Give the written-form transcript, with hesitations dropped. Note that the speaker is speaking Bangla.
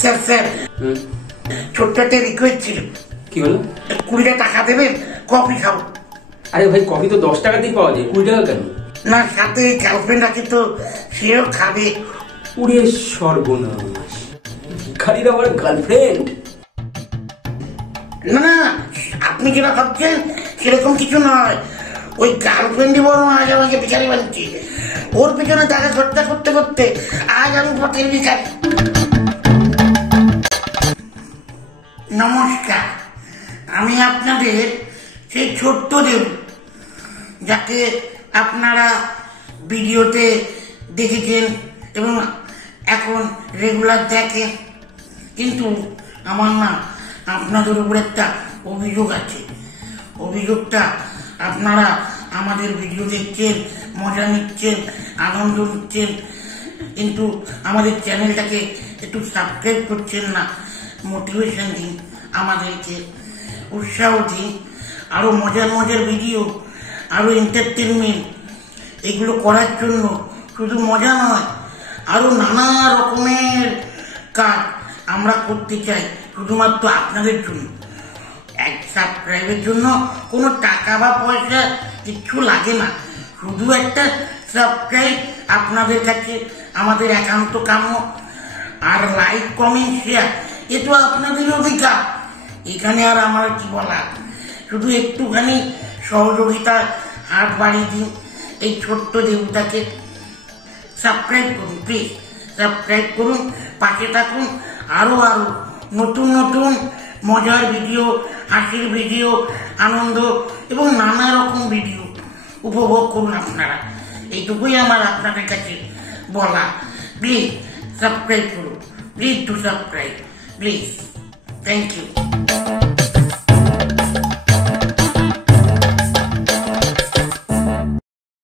স্যার স্যার ছোট্ট একটা রিকোয়েস্ট ছিল। কি হলো? 20 টাকা দেবেন, কফি খাবো। আরে ভাই, কফি তো 10 টাকাতেই পাওয়া যায়, 20 টাকা কেন? না, সাথে গার্লফ্রেন্ড আছে তো, সেও খাবে। উড়ে সর্বনাশ, ভিখারির আবার গার্লফ্রেন্ড? না না, আপনি যেটা ভাবছেন সেরকম কিছু নয়। ওই গার্লফ্রেন্ডই বরং আজ আমাকে ভিখারি বানিয়েছে। ওর পিছনে টাকা খরচা করতে করতে আজ আমি পথের ভিখারি। নমস্কার, আমি আপনাদের সেই ছোট্ট দেব, যাকে আপনারা ভিডিওতে দেখেছেন এবং এখন রেগুলার দেখেন। কিন্তু আমার না আপনাদের উপর একটা অভিযোগ আছে। অভিযোগটা, আপনারা আমাদের ভিডিও দেখছেন, মজা নিচ্ছেন, আনন্দ নিচ্ছেন, কিন্তু আমাদের চ্যানেলটাকে একটু সাবস্ক্রাইব করছেন না। মোটিভেশন দিন, আমাদেরকে উৎসাহ দিন। আরো মজার মজার ভিডিও, আরো এন্টারটেনমেন্ট, এগুলো করার জন্য শুধু মজা নয়, আরো নানা রকমের কাজ আমরা করতে চাই শুধুমাত্র আপনাদের জন্য। এক সাবস্ক্রাইবের জন্য কোনো টাকা বা পয়সা কিচ্ছু লাগে না, শুধু একটা সাবস্ক্রাইব আপনাদের কাছে আমাদের একান্ত কাম্য। আর লাইক, কমেন্ট, শেয়ার এ তো আপনাদের অধিকার। এখানে আর আমার কি বলা, শুধু একটুখানি সহযোগিতা হাত বাড়িয়ে দিন। এই ছোট্ট দেবতাকে সাবস্ক্রাইব করুন, প্লিজ সাবস্ক্রাইব করুন, পাশে থাকুন। আরো আরো নতুন নতুন মজার ভিডিও, হাসির ভিডিও, আনন্দ এবং নানা রকম ভিডিও উপভোগ করুন আপনারা। এইটুকুই আমার আপনাদের কাছে বলা। প্লিজ সাবস্ক্রাইব করুন, please to subscribe, please. Thank you.